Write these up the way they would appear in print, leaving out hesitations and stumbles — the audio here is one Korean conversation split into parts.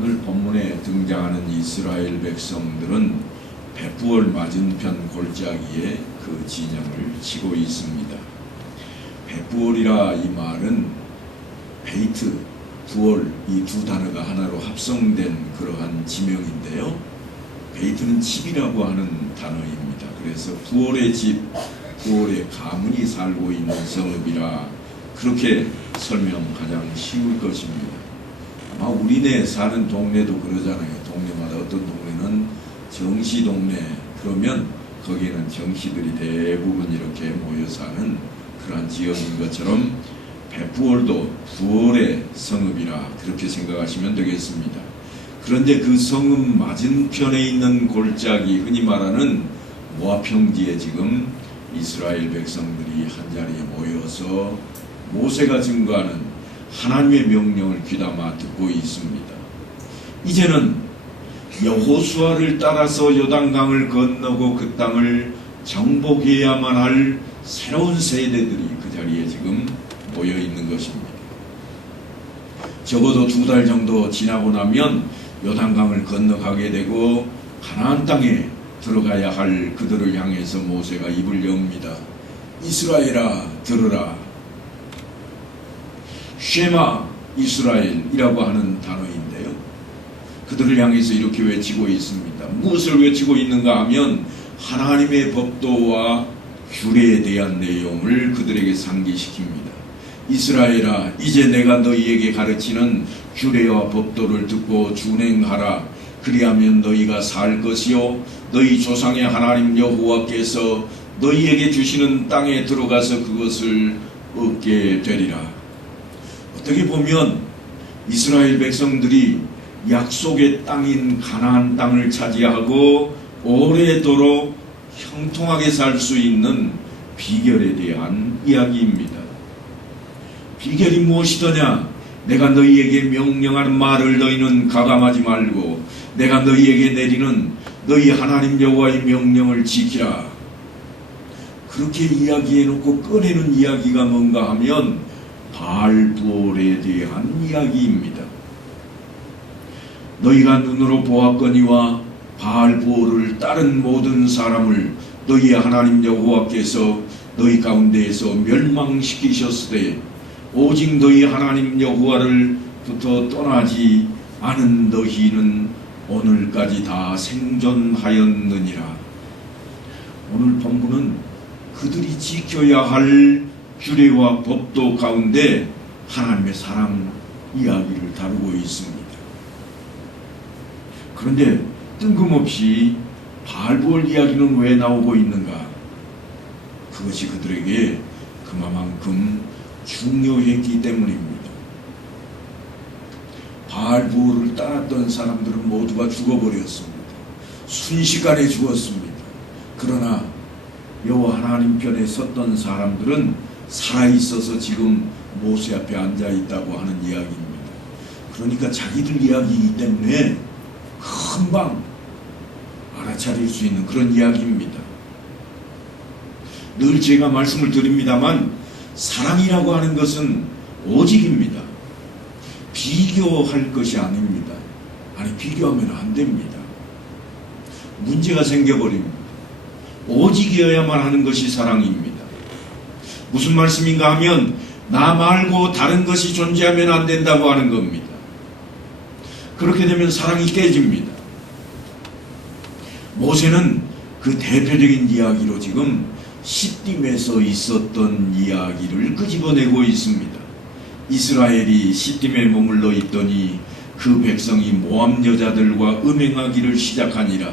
오늘 본문에 등장하는 이스라엘 백성들은 벳부얼 맞은편 골짜기에 그 진영을 치고 있습니다. 벳부얼이라 이 말은 베이트, 부얼 이 두 단어가 하나로 합성된 그러한 지명인데요. 베이트는 집이라고 하는 단어입니다. 그래서 부얼의 집, 부얼의 가문이 살고 있는 성읍이라 그렇게 설명 가장 쉬울 것입니다. 아마 우리네 사는 동네도 그러잖아요. 동네마다 어떤 동네는 정시 동네, 그러면 거기에는 정시들이 대부분 이렇게 모여 사는 그러한 지역인 것처럼 벳부얼도 부얼의 성읍이라 그렇게 생각하시면 되겠습니다. 그런데 그 성읍 맞은편에 있는 골짜기, 흔히 말하는 모압 평지에 지금 이스라엘 백성들이 한자리에 모여서 모세가 증거하는 하나님의 명령을 귀담아 듣고 있습니다. 이제는 여호수아를 따라서 요단강을 건너고 그 땅을 정복해야만 할 새로운 세대들이 그 자리에 지금 모여 있는 것입니다. 적어도 2달 정도 지나고 나면 요단강을 건너가게 되고 가나안 땅에 들어가야 할 그들을 향해서 모세가 입을 엽니다. 이스라엘아 들으라. 쉐마 이스라엘이라고 하는 단어인데요. 그들을 향해서 이렇게 외치고 있습니다. 무엇을 외치고 있는가 하면 하나님의 법도와 규례에 대한 내용을 그들에게 상기시킵니다. 이스라엘아, 이제 내가 너희에게 가르치는 규례와 법도를 듣고 준행하라. 그리하면 너희가 살 것이요 너희 조상의 하나님 여호와께서 너희에게 주시는 땅에 들어가서 그것을 얻게 되리라. 어떻게 보면 이스라엘 백성들이 약속의 땅인 가나안 땅을 차지하고 오래도록 형통하게 살 수 있는 비결에 대한 이야기입니다. 비결이 무엇이더냐? 내가 너희에게 명령하는 말을 너희는 가감하지 말고 내가 너희에게 내리는 너희 하나님 여호와의 명령을 지키라. 그렇게 이야기해놓고 꺼내는 이야기가 뭔가 하면 바알부얼에 대한 이야기입니다. 너희가 눈으로 보았거니와 바알부얼을 따른 모든 사람을 너희의 하나님 여호와께서 너희 가운데에서 멸망시키셨으되 오직 너희 하나님 여호와를부터 떠나지 않은 너희는 오늘까지 다 생존하였느니라. 오늘 본문은 그들이 지켜야 할 규례와 법도 가운데 하나님의 사랑 이야기를 다루고 있습니다. 그런데 뜬금없이 바알부얼 이야기는 왜 나오고 있는가? 그것이 그들에게 그만큼 중요했기 때문입니다. 바알부얼을 따랐던 사람들은 모두가 죽어버렸습니다. 순식간에 죽었습니다. 그러나 여호와 하나님 편에 섰던 사람들은 살아있어서 지금 모세 앞에 앉아있다고 하는 이야기입니다. 그러니까 자기들 이야기이기 때문에 금방 알아차릴 수 있는 그런 이야기입니다. 늘 제가 말씀을 드립니다만 사랑이라고 하는 것은 오직입니다. 비교할 것이 아닙니다. 아니, 비교하면 안 됩니다. 문제가 생겨버립니다. 오직이어야만 하는 것이 사랑입니다. 무슨 말씀인가 하면 나 말고 다른 것이 존재하면 안 된다고 하는 겁니다. 그렇게 되면 사랑이 깨집니다. 모세는 그 대표적인 이야기로 지금 시딤에서 있었던 이야기를 끄집어내고 있습니다. 이스라엘이 시딤에 머물러 있더니 그 백성이 모압 여자들과 음행하기를 시작하니라.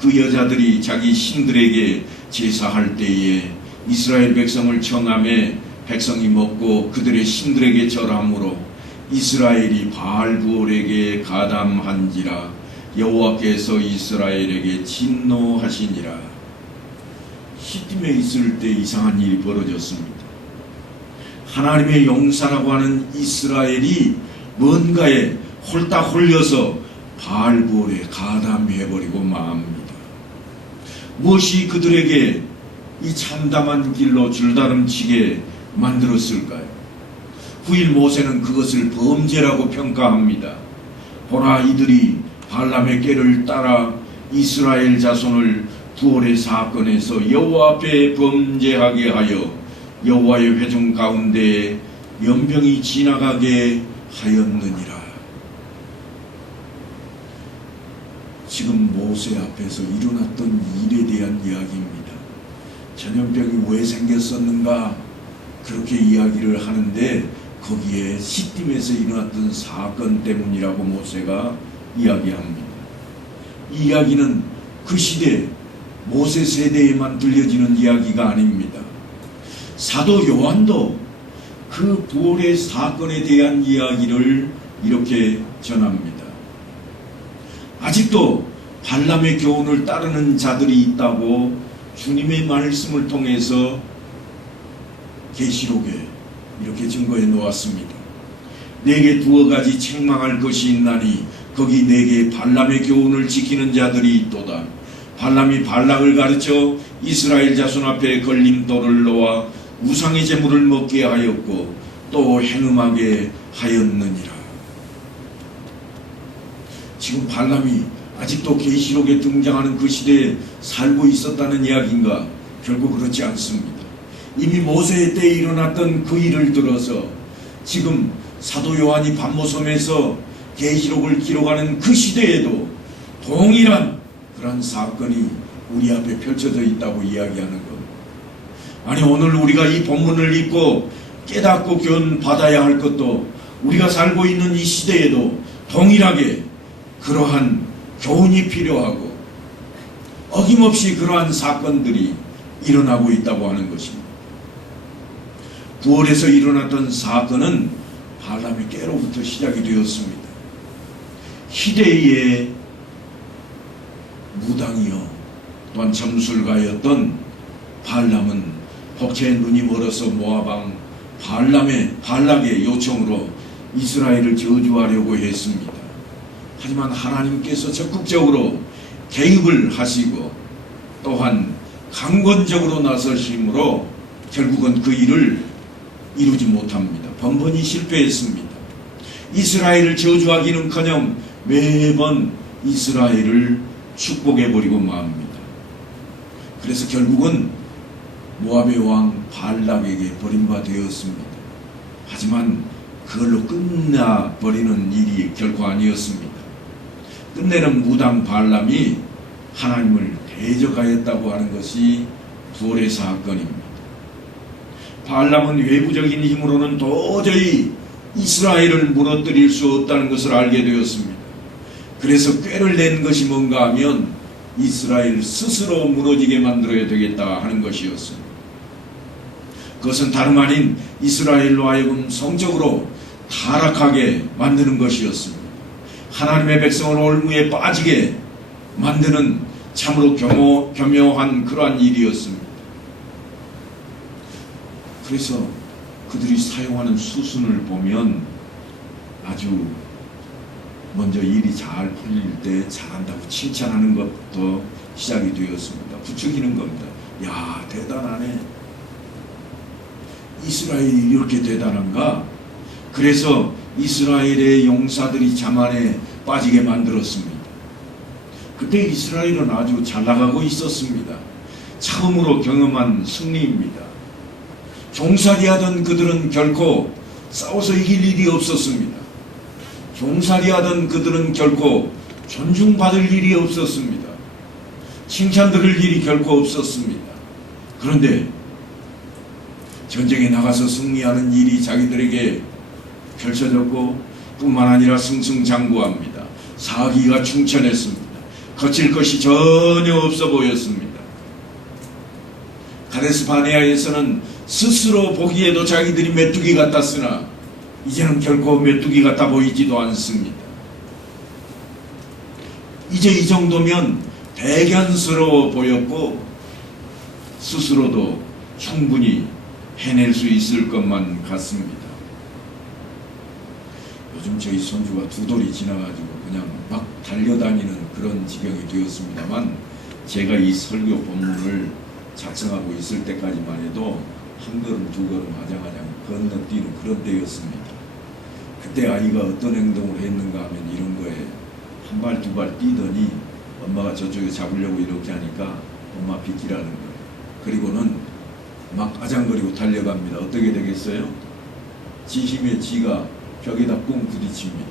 그 여자들이 자기 신들에게 제사할 때에 이스라엘 백성을 청함에 백성이 먹고 그들의 신들에게 절함으로 이스라엘이 바알부얼에게 가담한지라. 여호와께서 이스라엘에게 진노하시니라. 시딤에 있을 때 이상한 일이 벌어졌습니다. 하나님의 용사라고 하는 이스라엘이 뭔가에 홀딱 홀려서 바알부얼에 가담해버리고 맙니다. 무엇이 그들에게 이 참담한 길로 줄다름치게 만들었을까요? 후일 모세는 그것을 범죄라고 평가합니다. 보라, 이들이 발람의 꾀를 따라 이스라엘 자손을 부월의 사건에서 여호와 앞에 범죄하게 하여 여호와의 회중 가운데에 연병이 지나가게 하였느니라. 지금 모세 앞에서 일어났던 일에 대한 이야기입니다. 전염병이 왜 생겼었는가 그렇게 이야기를 하는데 거기에 시딤에서 일어났던 사건 때문이라고 모세가 이야기합니다. 이 이야기는 그 시대 모세 세대에만 들려지는 이야기가 아닙니다. 사도 요한도 그 부활의 사건에 대한 이야기를 이렇게 전합니다. 아직도 발람의 교훈을 따르는 자들이 있다고 주님의 말씀을 통해서 계시록에 이렇게 증거해 놓았습니다. 내게 두어 가지 책망할 것이 있나니 거기 내게 발람의 교훈을 지키는 자들이 있도다. 발람이 발락을 가르쳐 이스라엘 자손 앞에 걸림돌을 놓아 우상의 제물을 먹게 하였고 또 행음하게 하였느니라. 지금 발람이 아직도 계시록에 등장하는 그 시대에 살고 있었다는 이야기인가? 결코 그렇지 않습니다. 이미 모세의 때에 일어났던 그 일을 들어서 지금 사도 요한이 반모섬에서 계시록을 기록하는 그 시대에도 동일한 그런 사건이 우리 앞에 펼쳐져 있다고 이야기하는 겁니다. 아니, 오늘 우리가 이 본문을 읽고 깨닫고 교훈 받아야 할 것도 우리가 살고 있는 이 시대에도 동일하게 그러한 교훈이 필요하고 어김없이 그러한 사건들이 일어나고 있다고 하는 것입니다. 부월에서 일어났던 사건은 발람의 꾀로부터 시작이 되었습니다. 희대의 무당이요 또한 점술가였던 발람은 법체의 눈이 멀어서 모압왕 발락의 요청으로 이스라엘을 저주하려고 했습니다. 하지만 하나님께서 적극적으로 개입을 하시고 또한 강권적으로 나서심으로 결국은 그 일을 이루지 못합니다. 번번이 실패했습니다. 이스라엘을 저주하기는커녕 매번 이스라엘을 축복해버리고 맙니다. 그래서 결국은 모압의 왕 발락에게 버림받았습니다. 하지만 그걸로 끝나버리는 일이 결코 아니었습니다. 끝내는 무당 발람이 하나님을 대적하였다고 하는 것이 부월의 사건입니다. 발람은 외부적인 힘으로는 도저히 이스라엘을 무너뜨릴 수 없다는 것을 알게 되었습니다. 그래서 꾀를 낸 것이 뭔가 하면 이스라엘 스스로 무너지게 만들어야 되겠다 하는 것이었습니다. 그것은 다름 아닌 이스라엘로 하여금 성적으로 타락하게 만드는 것이었습니다. 하나님의 백성을 올무에 빠지게 만드는 참으로 교묘한 그러한 일이었습니다. 그래서 그들이 사용하는 수순을 보면 아주 먼저 일이 잘 풀릴 때 잘한다고 칭찬하는 것부터 시작이 되었습니다. 부추기는 겁니다. 야, 대단하네. 이스라엘이 이렇게 대단한가? 그래서 이스라엘의 용사들이 자만에 빠지게 만들었습니다. 그때 이스라엘은 아주 잘 나가고 있었습니다. 처음으로 경험한 승리입니다. 종살이하던 그들은 결코 싸워서 이길 일이 없었습니다. 종살이하던 그들은 결코 존중받을 일이 없었습니다. 칭찬 들을 일이 결코 없었습니다. 그런데 전쟁에 나가서 승리하는 일이 자기들에게 펼쳐졌고 뿐만 아니라 승승장구합니다. 사기가 충천했습니다. 거칠 것이 전혀 없어 보였습니다. 가데스 바네아에서는 스스로 보기에도 자기들이 메뚜기 같았으나 이제는 결코 메뚜기 같아 보이지도 않습니다. 이제 이 정도면 대견스러워 보였고 스스로도 충분히 해낼 수 있을 것만 같습니다. 요즘 저희 손주가 두 돌이 지나가지고 그냥 막 달려다니는 그런 지경이 되었습니다만 제가 이 설교 본문을 작성하고 있을 때까지만 해도 한 걸음 두 걸음 아장아장 건너뛰는 그런 때였습니다. 그때 아이가 어떤 행동을 했는가 하면 이런 거에 한 발 두 발 뛰더니 엄마가 저쪽에 잡으려고 이렇게 하니까 엄마 비키라는 거예요. 그리고는 막 아장거리고 달려갑니다. 어떻게 되겠어요? 지 힘에 지가 벽에다 뿡 부딪힙니다.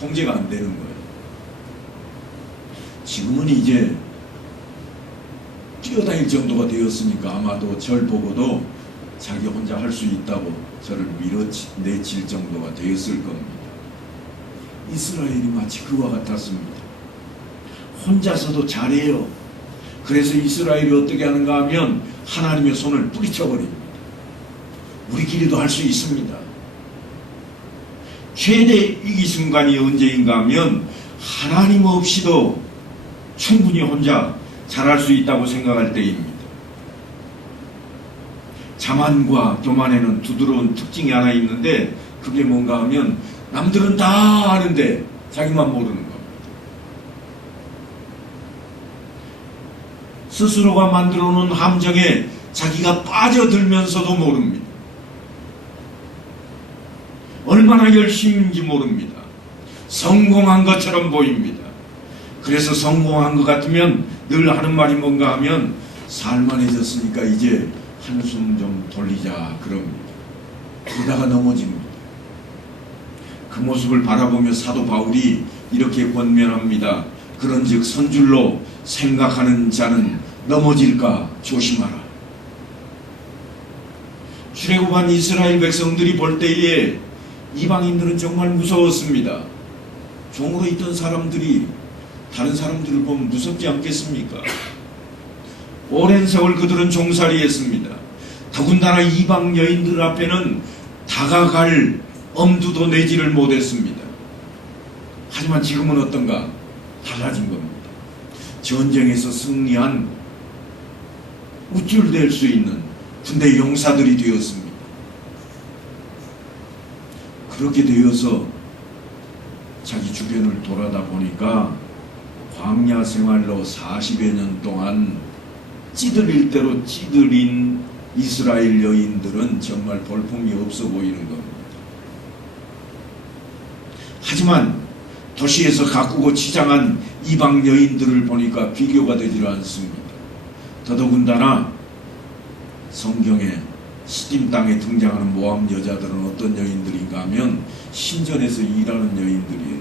통제가 안 되는 거예요. 지금은 이제 뛰어다닐 정도가 되었으니까 아마도 절 보고도 자기 혼자 할 수 있다고 저를 밀어내칠 정도가 되었을 겁니다. 이스라엘이 마치 그와 같았습니다. 혼자서도 잘해요. 그래서 이스라엘이 어떻게 하는가 하면 하나님의 손을 뿌리쳐버립니다. 우리끼리도 할 수 있습니다. 최대 위기 순간이 언제인가 하면 하나님 없이도 충분히 혼자 잘할 수 있다고 생각할 때입니다. 자만과 교만에는 두드러운 특징이 하나 있는데 그게 뭔가 하면 남들은 다 아는데 자기만 모르는 겁니다. 스스로가 만들어 놓은 함정에 자기가 빠져들면서도 모릅니다. 얼마나 열심인지 모릅니다. 성공한 것처럼 보입니다. 그래서 성공한 것 같으면 늘 하는 말이 뭔가 하면 살만해졌으니까 이제 한숨 좀 돌리자 그럽니다. 그러다가 넘어집니다. 그 모습을 바라보며 사도 바울이 이렇게 권면합니다. 그런즉 선줄로 생각하는 자는 넘어질까 조심하라. 출애굽한 이스라엘 백성들이 볼 때에 이방인들은 정말 무서웠습니다. 종으로 있던 사람들이 다른 사람들을 보면 무섭지 않겠습니까? 오랜 세월 그들은 종살이했습니다. 더군다나 이방 여인들 앞에는 다가갈 엄두도 내지를 못했습니다. 하지만 지금은 어떤가? 달라진 겁니다. 전쟁에서 승리한 우쭐댈 수 있는 군대 용사들이 되었습니다. 그렇게 되어서 자기 주변을 돌아다 보니까 광야 생활로 40여 년 동안 찌들릴 대로 찌들린 이스라엘 여인들은 정말 볼품이 없어 보이는 겁니다. 하지만 도시에서 가꾸고 치장한 이방 여인들을 보니까 비교가 되질 않습니다. 더더군다나 성경에 시딤 땅에 등장하는 모압 여자들은 어떤 여인들인가 하면 신전에서 일하는 여인들이에요.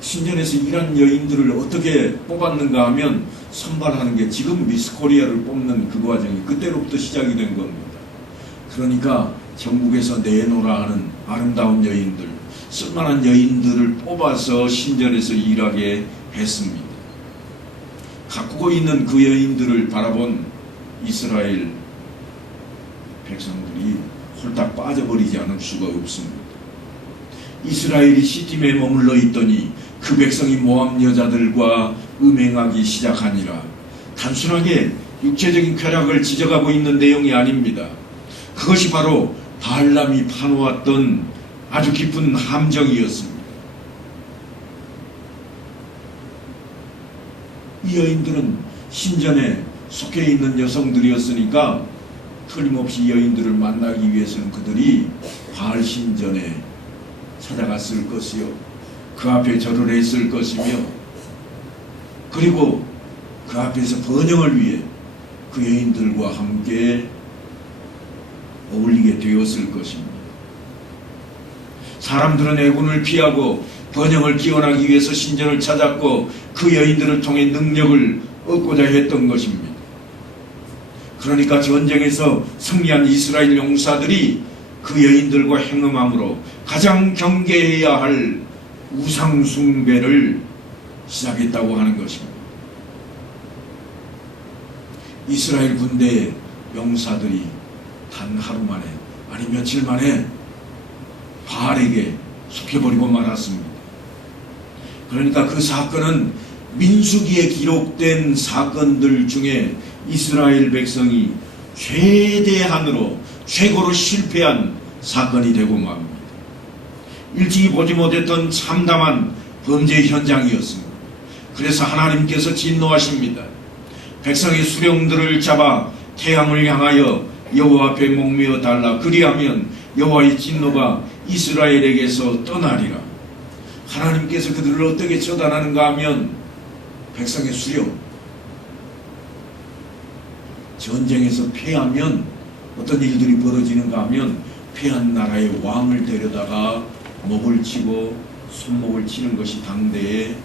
신전에서 일하는 여인들을 어떻게 뽑았는가 하면 선발하는 게 지금 미스 코리아를 뽑는 그 과정이 그때로부터 시작이 된 겁니다. 그러니까 전국에서 내놓으라 하는 아름다운 여인들, 쓸만한 여인들을 뽑아서 신전에서 일하게 했습니다. 가꾸고 있는 그 여인들을 바라본 이스라엘 백성들이 홀딱 빠져버리지 않을 수가 없습니다. 이스라엘이 시딤에 머물러 있더니 그 백성이 모압 여자들과 음행하기 시작하니라. 단순하게 육체적인 쾌락을 지적하고 있는 내용이 아닙니다. 그것이 바로 발람이 파놓았던 아주 깊은 함정이었습니다. 이 여인들은 신전에 속해 있는 여성들이었으니까 틀림없이 여인들을 만나기 위해서는 그들이 바알 신전에 찾아갔을 것이요, 그 앞에 절을 했을 것이며, 그리고 그 앞에서 번영을 위해 그 여인들과 함께 어울리게 되었을 것입니다. 사람들은 애군을 피하고 번영을 기원하기 위해서 신전을 찾았고 그 여인들을 통해 능력을 얻고자 했던 것입니다. 그러니까 전쟁에서 승리한 이스라엘 용사들이 그 여인들과 행음함으로 가장 경계해야 할 우상 숭배를 시작했다고 하는 것입니다. 이스라엘 군대의 용사들이 단 하루 만에, 아니 며칠 만에 바알에게 속해버리고 말았습니다. 그러니까 그 사건은 민수기에 기록된 사건들 중에 이스라엘 백성이 최대한으로 최고로 실패한 사건이 되고 맙니다. 일찍이 보지 못했던 참담한 범죄 현장이었습니다. 그래서 하나님께서 진노하십니다. 백성의 수령들을 잡아 태양을 향하여 여호와 앞에 목매어 달라. 그리하면 여호와의 진노가 이스라엘에게서 떠나리라. 하나님께서 그들을 어떻게 처단하는가 하면 백성의 수령, 전쟁에서 패하면 어떤 일들이 벌어지는가 하면 패한 나라의 왕을 데려다가 목을 치고 손목을 치는 것이 당대의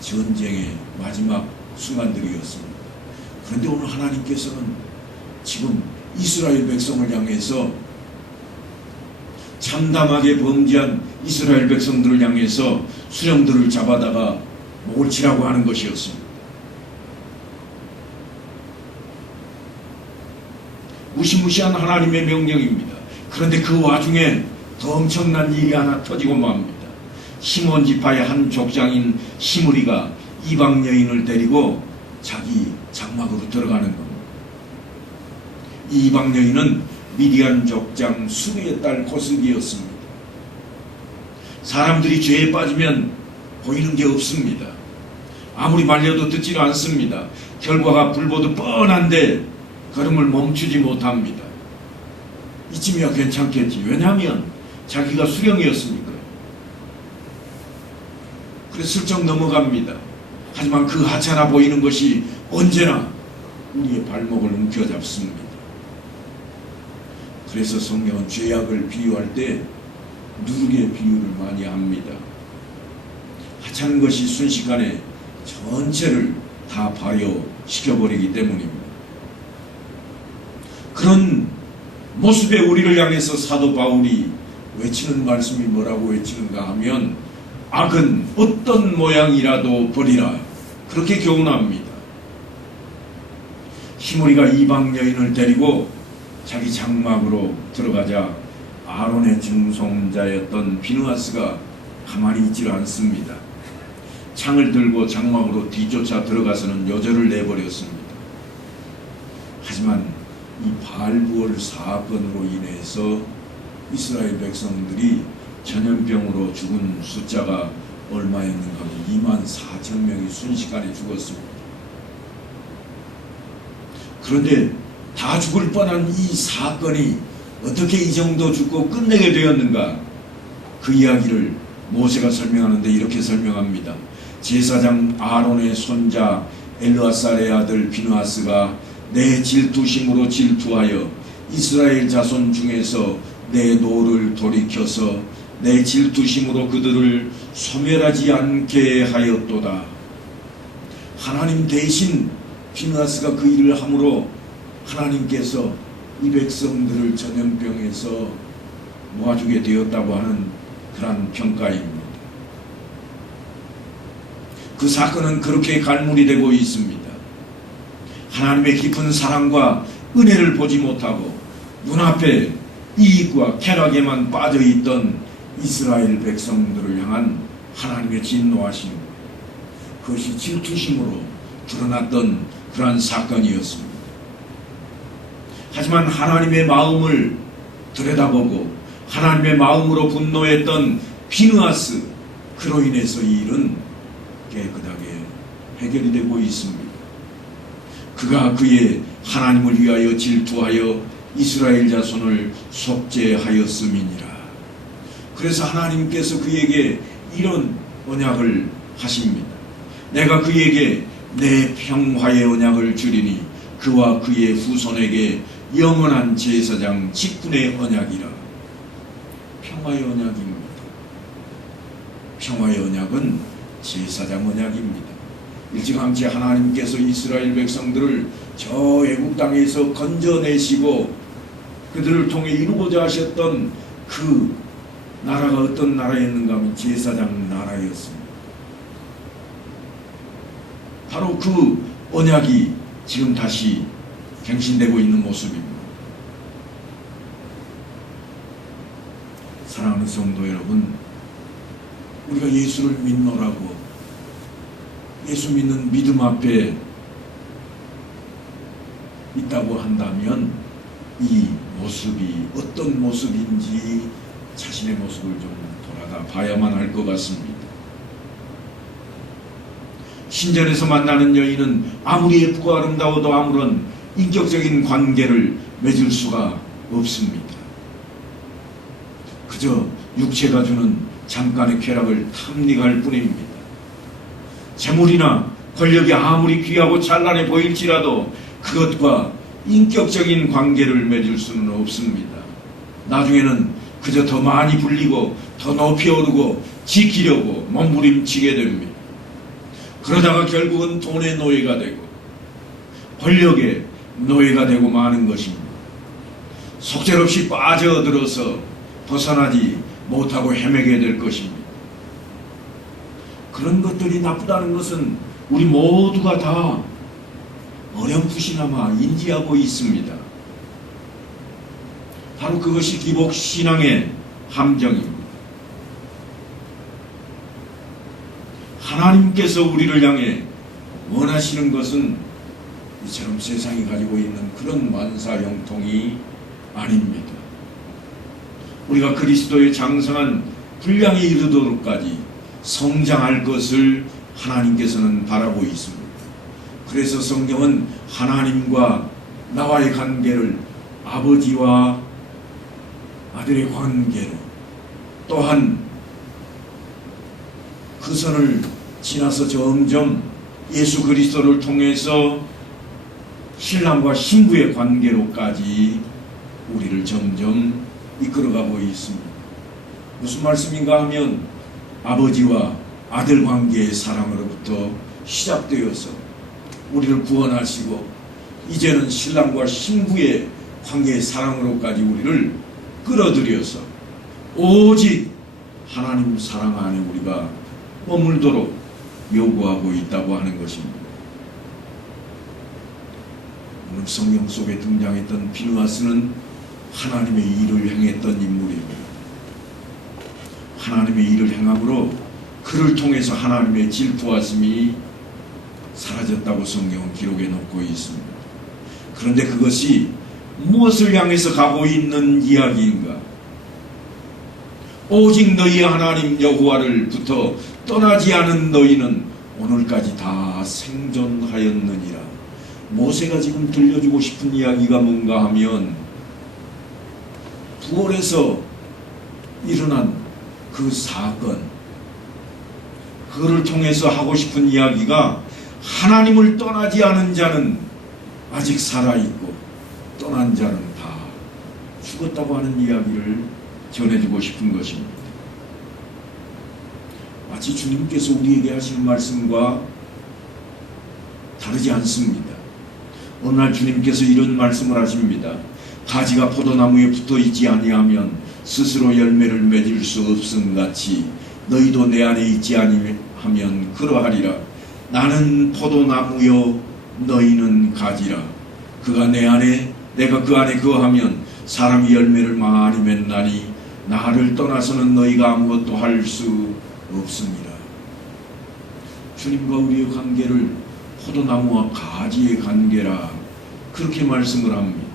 전쟁의 마지막 순간들이었습니다. 그런데 오늘 하나님께서는 지금 이스라엘 백성을 향해서, 참담하게 범죄한 이스라엘 백성들을 향해서 수령들을 잡아다가 목을 치라고 하는 것이었습니다. 무시무시한 하나님의 명령입니다. 그런데 그 와중에 더 엄청난 일이 하나 터지고 맙니다. 시몬 지파의 한 족장인 시므리가 이방 여인을 데리고 자기 장막으로 들어가는 겁니다. 이 이방 여인은 미디안 족장 수리의 딸 고슬기였습니다. 사람들이 죄에 빠지면 보이는 게 없습니다. 아무리 말려도 듣지를 않습니다. 결과가 불보듯 뻔한데 걸음을 멈추지 못합니다. 이쯤이야 괜찮겠지. 왜냐하면 자기가 수령이었으니까요. 그래서 슬쩍 넘어갑니다. 하지만 그 하찮아 보이는 것이 언제나 우리의 발목을 움켜잡습니다. 그래서 성경은 죄악을 비유할 때 누룩의 비유를 많이 합니다. 하찮은 것이 순식간에 전체를 다 발효시켜버리기 때문입니다. 그런 모습의 우리를 향해서 사도 바울이 외치는 말씀이 뭐라고 외치는가 하면, 악은 어떤 모양이라도 버리라, 그렇게 교훈합니다. 시므리가 이방 여인을 데리고 자기 장막으로 들어가자 아론의 증손자였던 비느하스가 가만히 있지를 않습니다. 창을 들고 장막으로 뒤쫓아 들어가서는 여절을 내버렸습니다. 하지만 이 바알부월 사건으로 인해서 이스라엘 백성들이 전염병으로 죽은 숫자가 얼마였는가 하면 24,000명이 순식간에 죽었습니다. 그런데 다 죽을 뻔한 이 사건이 어떻게 이 정도 죽고 끝내게 되었는가? 그 이야기를 모세가 설명하는데 이렇게 설명합니다. 제사장 아론의 손자 엘르아살의 아들 비느하스가 내 질투심으로 질투하여 이스라엘 자손 중에서 내 노를 돌이켜서 내 질투심으로 그들을 소멸하지 않게 하였도다. 하나님 대신 비느하스가 그 일을 함으로 하나님께서 이 백성들을 전염병에서 모아주게 되었다고 하는 그런 평가입니다. 그 사건은 그렇게 갈무리 되고 있습니다. 하나님의 깊은 사랑과 은혜를 보지 못하고 눈앞에 이익과 쾌락에만 빠져있던 이스라엘 백성들을 향한 하나님의 진노하심, 그것이 질투심으로 드러났던 그러한 사건이었습니다. 하지만 하나님의 마음을 들여다보고 하나님의 마음으로 분노했던 비느하스, 그로 인해서 이 일은 깨끗하게 해결이 되고 있습니다. 그가 그의 하나님을 위하여 질투하여 이스라엘 자손을 속죄하였음이니라. 그래서 하나님께서 그에게 이런 언약을 하십니다. 내가 그에게 내 평화의 언약을 주리니 그와 그의 후손에게 영원한 제사장 직분의 언약이라. 평화의 언약입니다. 평화의 언약은 제사장 언약입니다. 일찌감치 하나님께서 이스라엘 백성들을 저 애국 땅에서 건져내시고 그들을 통해 이루고자 하셨던 그 나라가 어떤 나라였는가 하면 제사장 나라였습니다. 바로 그 언약이 지금 다시 갱신되고 있는 모습입니다. 사랑하는 성도 여러분, 우리가 예수를 믿노라고 예수 믿는 믿음 앞에 있다고 한다면 이 모습이 어떤 모습인지 자신의 모습을 좀 돌아가 봐야만 할 것 같습니다. 신전에서 만나는 여인은 아무리 예쁘고 아름다워도 아무런 인격적인 관계를 맺을 수가 없습니다. 그저 육체가 주는 잠깐의 쾌락을 탐닉할 뿐입니다. 재물이나 권력이 아무리 귀하고 찬란해 보일지라도 그것과 인격적인 관계를 맺을 수는 없습니다. 나중에는 그저 더 많이 불리고 더 높이 오르고 지키려고 몸부림치게 됩니다. 그러다가 결국은 돈의 노예가 되고 권력의 노예가 되고 마는 것입니다. 속절없이 빠져들어서 벗어나지 못하고 헤매게 될 것입니다. 그런 것들이 나쁘다는 것은 우리 모두가 다 어렴풋이나마 인지하고 있습니다. 바로 그것이 기복신앙의 함정입니다. 하나님께서 우리를 향해 원하시는 것은 이처럼 세상이 가지고 있는 그런 만사형통이 아닙니다. 우리가 그리스도의 장성한 분량에 이르도록까지 성장할 것을 하나님께서는 바라고 있습니다. 그래서 성경은 하나님과 나와의 관계를 아버지와 아들의 관계로, 또한 그 선을 지나서 점점 예수 그리스도를 통해서 신랑과 신부의 관계로까지 우리를 점점 이끌어가고 있습니다. 무슨 말씀인가 하면 아버지와 아들 관계의 사랑으로부터 시작되어서 우리를 구원하시고 이제는 신랑과 신부의 관계의 사랑으로까지 우리를 끌어들여서 오직 하나님 사랑 안에 우리가 머물도록 요구하고 있다고 하는 것입니다. 오늘 성경 속에 등장했던 비누아스는 하나님의 일을 행했던 인물입니다. 하나님의 일을 행함으로 그를 통해서 하나님의 질투하심이 사라졌다고 성경은 기록해 놓고 있습니다. 그런데 그것이 무엇을 향해서 가고 있는 이야기인가? 오직 너희 하나님 여호와를부터 떠나지 않은 너희는 오늘까지 다 생존하였느니라. 모세가 지금 들려주고 싶은 이야기가 뭔가 하면 부활에서 일어난 그 사건, 그를 통해서 하고 싶은 이야기가 하나님을 떠나지 않은 자는 아직 살아있고 떠난 자는 다 죽었다고 하는 이야기를 전해주고 싶은 것입니다. 마치 주님께서 우리에게 하시는 말씀과 다르지 않습니다. 어느 날 주님께서 이런 말씀을 하십니다. 가지가 포도나무에 붙어 있지 아니하면 스스로 열매를 맺을 수 없음 같이 너희도 내 안에 있지 아니하면 그러하리라. 나는 포도나무요 너희는 가지라. 그가 내 안에 내가 그 안에 거하면 사람이 열매를 많이 맺나니 나를 떠나서는 너희가 아무것도 할 수 없습니다. 주님과 우리의 관계를 포도나무와 가지의 관계라 그렇게 말씀을 합니다.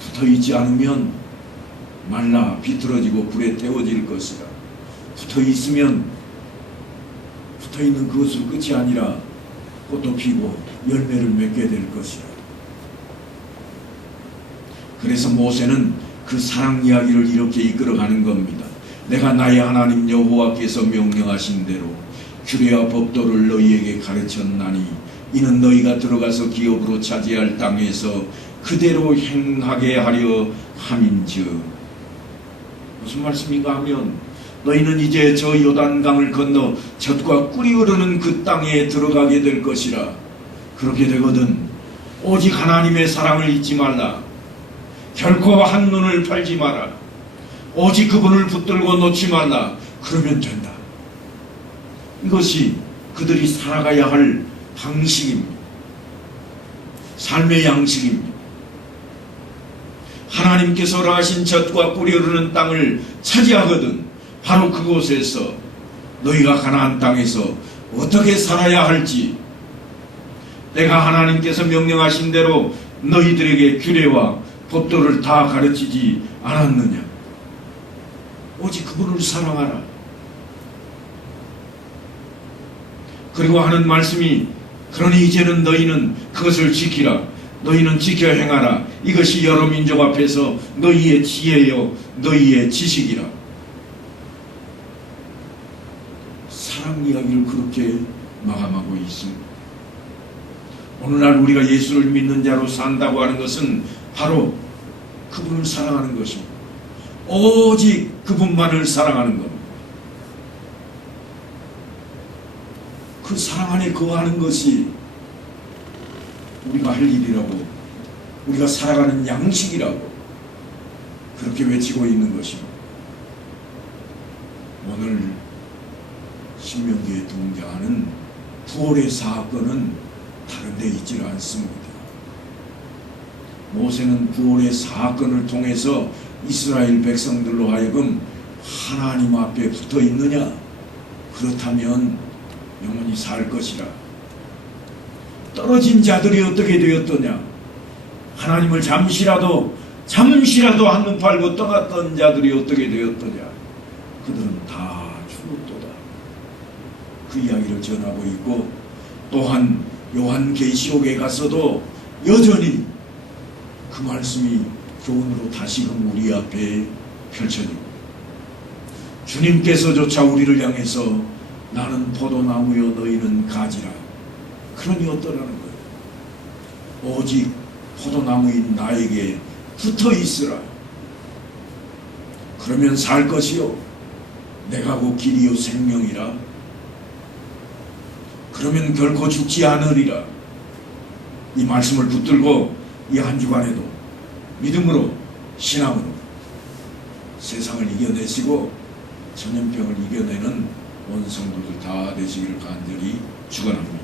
붙어있지 않으면 말라 비틀어지고 불에 태워질 것이라. 붙어있으면 붙어있는 그것으로 끝이 아니라 꽃도 피고 열매를 맺게 될 것이라. 그래서 모세는 그 사랑 이야기를 이렇게 이끌어가는 겁니다. 내가 나의 하나님 여호와께서 명령하신 대로 규례와 법도를 너희에게 가르쳤나니 이는 너희가 들어가서 기업으로 차지할 땅에서 그대로 행하게 하려 함인즉. 무슨 말씀인가 하면 너희는 이제 저 요단강을 건너 젖과 꿀이 흐르는 그 땅에 들어가게 될 것이라. 그렇게 되거든 오직 하나님의 사랑을 잊지 말라. 결코 한눈을 팔지 마라. 오직 그분을 붙들고 놓지 말라. 그러면 된다. 이것이 그들이 살아가야 할 방식입니다. 삶의 양식입니다. 하나님께서 허락하신 젖과 꿀이 흐르는 땅을 차지하거든 바로 그곳에서 너희가 가나안 땅에서 어떻게 살아야 할지 내가 하나님께서 명령하신 대로 너희들에게 규례와 법도를 다 가르치지 않았느냐. 오직 그분을 사랑하라. 그리고 하는 말씀이 그러니 이제는 너희는 그것을 지키라. 너희는 지켜 행하라. 이것이 여러 민족 앞에서 너희의 지혜요 너희의 지식이라. 사랑 이야기를 그렇게 마감하고 있습니다. 오늘날 우리가 예수를 믿는 자로 산다고 하는 것은 바로 그분을 사랑하는 것입니다. 오직 그분만을 사랑하는 겁니다. 그 사랑 안에 거하는 것이 우리가 할 일이라고, 우리가 살아가는 양식이라고 그렇게 외치고 있는 것입니다. 오늘 신명기에 등장하는 부활의 사건은 다른 데 있지는 않습니다. 모세는 부활의 사건을 통해서 이스라엘 백성들로 하여금 하나님 앞에 붙어 있느냐? 그렇다면 영원히 살 것이라. 떨어진 자들이 어떻게 되었더냐? 하나님을 잠시라도 한눈 팔고 떠났던 자들이 어떻게 되었더냐? 그들은 다 죽었도다. 그 이야기를 전하고 있고, 또한 요한계시록에 가서도 여전히 그 말씀이 교훈으로 다시금 우리 앞에 펼쳐지고, 주님께서조차 우리를 향해서 나는 포도나무여 너희는 가지라. 그러니 어떠라는 거예요? 오직 포도나무인 나에게 붙어 있으라. 그러면 살 것이요 내가 곧 길이요 생명이라. 그러면 결코 죽지 않으리라. 이 말씀을 붙들고 이 한 주간에도 믿음으로, 신앙으로 세상을 이겨내시고 전염병을 이겨내는 온 성도들 다 되시기를 간절히 축원합니다.